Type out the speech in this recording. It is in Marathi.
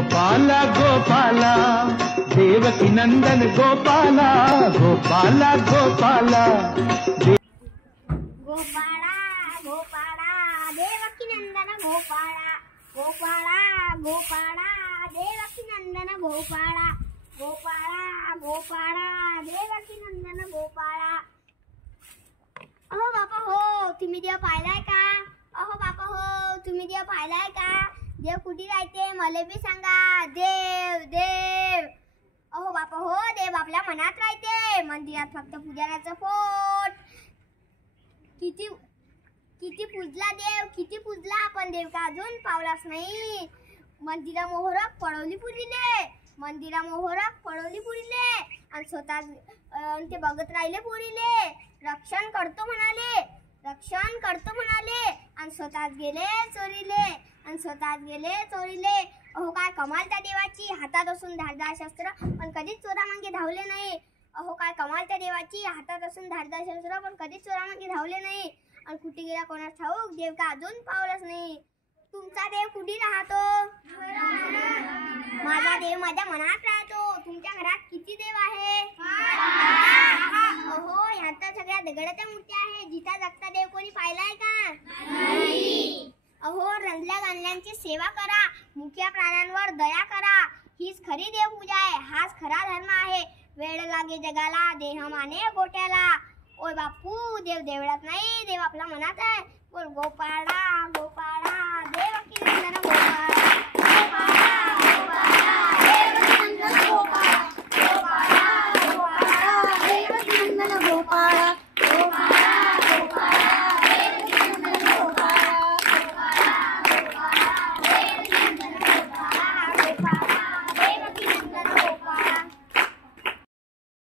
गोपाला गोपाला देवकी नंदन गोपाला गोपाला गोपाला गोपाळा गोपाळा देवकी नंदन गोपाळा गोपाळा गोपाळा देवकी नंदन गोपाळा गोपाळा गोपाळा देवकी नंदन गोपाळा। अहो बापा हो, तुम्ही देव पाहिलाय का? अहो बापा हो, तुम्ही देव पाहिलाय का? देव कुठे राहते मला बी सांगा। देव देव अहो बापा हो, देव आपल्या मनात राहते। मंदिरात फक्त पुजाऱ्याचं पोट। किती किती पूजला देव, किती पूजला, पण देव का अजून पावलाच नाही। मंदिरा मोहरक पळवली पुरीले, मंदिरा मोहरक पळवली पुरीले, आणि स्वतः ते बघत राहिले पुरीले। रक्षण करतो म्हणाले, रक्षण करतो म्हणाले, आणि स्वतःच गेले चोरीले, आणि स्वतःच गेले चोरीले। अहो काय कमाल त्या देवाची, हातात असून धारदार शस्त्र पण कधीच चोरामागे धावले नाही। अहो काय कमाल त्या देवाची, हातात असून धारदार शस्त्र पण कधीच चोरामागे धावले नाही। आणि कुठे गेला कोणास ठाऊक, देव का अजून पावलंच नाही। तुमचा देव कुठे राहतो? माझा देव माझ्या मनात राहतो। तुमच्या घरात किती देव आहे? अहो ह्यात सगळ्या दगडाच्या मूर्त्या आहे। जिता जगता देव कोणी पाहिलाय का? नाही। अहो रंजल्या गाणल्यांची सेवा करा, मुख्या प्राण्यांवर दया करा, हीच खरी देवपूजा आहे, हाच खरा धर्म आहे। वेळ लागे जगाला, देह माने गोट्याला। ओय बापू, देव देवळात नाही, देव आपल्या मनात आहे। बोल गोपाळा गोपाळा